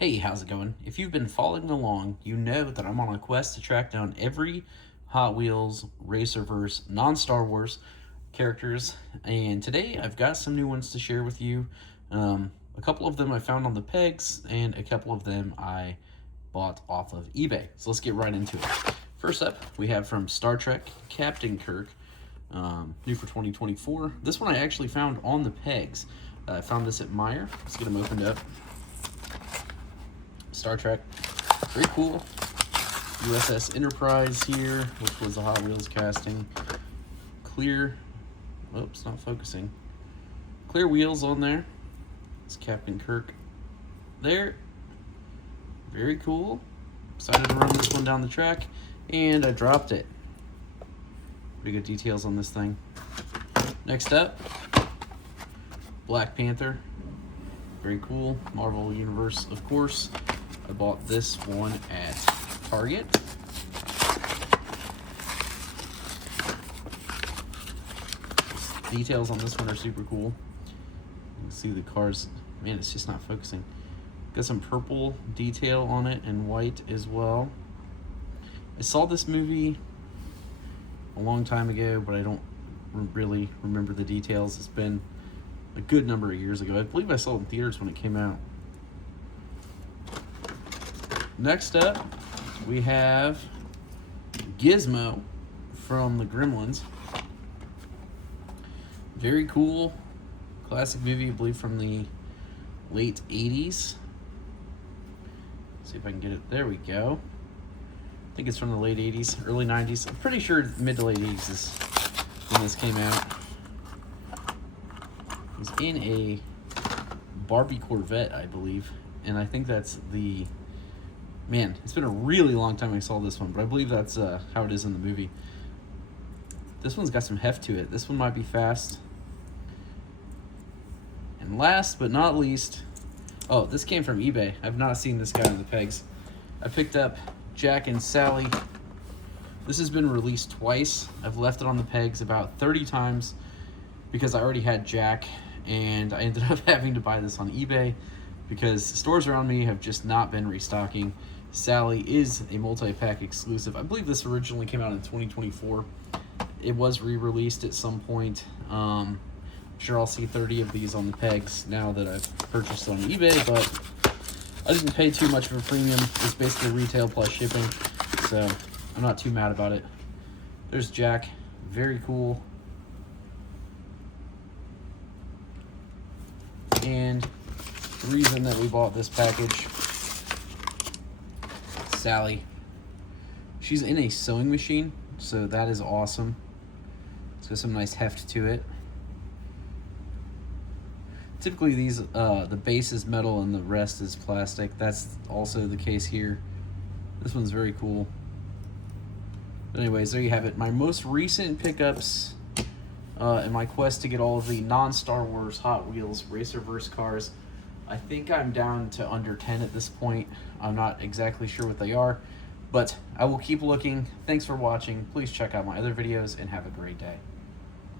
Hey, how's it going? If you've been following along, you know that I'm on a quest to track down every Hot Wheels, RacerVerse, non-Star Wars characters, and today I've got some new ones to share with you. A couple of them I found on the pegs, and a couple of them I bought off of eBay. So let's get right into it. First up, we have from Star Trek, Captain Kirk, new for 2024. This one I actually found on the pegs. I found this at Meyer. Let's get them opened up. Star Trek, very cool. USS Enterprise here, which was a Hot Wheels casting. Clear, oops, not focusing. Clear wheels on there. It's Captain Kirk there. Very cool. Excited to run this one down the track, and I dropped it. Pretty good details on this thing. Next up, Black Panther. Very cool. Marvel Universe, of course. I bought this one at Target. Details on this one are super cool. You can see the cars. Man, it's just not focusing. Got some purple detail on it and white as well. I saw this movie a long time ago, but I don't really remember the details. It's been a good number of years ago. I believe I saw it in theaters when it came out. Next up, we have Gizmo from the Gremlins. Very cool. Classic movie, I believe, from the late 80s. See if I can get it. There we go. I think it's from the late 80s, early 90s. I'm pretty sure mid to late 80s is when this came out. It was in a Barbie Corvette, I believe. And I think that's the... Man, it's been a really long time I saw this one, but I believe that's how it is in the movie. This one's got some heft to it. This one might be fast. And last but not least, oh, this came from eBay. I've not seen this guy on the pegs. I picked up Jack and Sally. This has been released twice. I've left it on the pegs about 30 times because I already had Jack, and I ended up having to buy this on eBay because stores around me have just not been restocking. Sally is a multi-pack exclusive. I believe this originally came out in 2024. It was re-released at some point. I'm sure I'll see 30 of these on the pegs now that I've purchased on eBay, but I didn't pay too much of a premium. It's basically retail plus shipping, so I'm not too mad about it. There's Jack. Very cool. And the reason that we bought this package, Sally, she's in a sewing machine, so that is awesome. It's got some nice heft to it. Typically these, the base is metal and the rest is plastic. That's also the case here. This one's very cool. But anyways, there you have it. My most recent pickups in my quest to get all of the non-Star Wars Hot Wheels RacerVerse cars. I think I'm down to under 10 at this point. I'm not exactly sure what they are, but I will keep looking. Thanks for watching. Please check out my other videos and have a great day.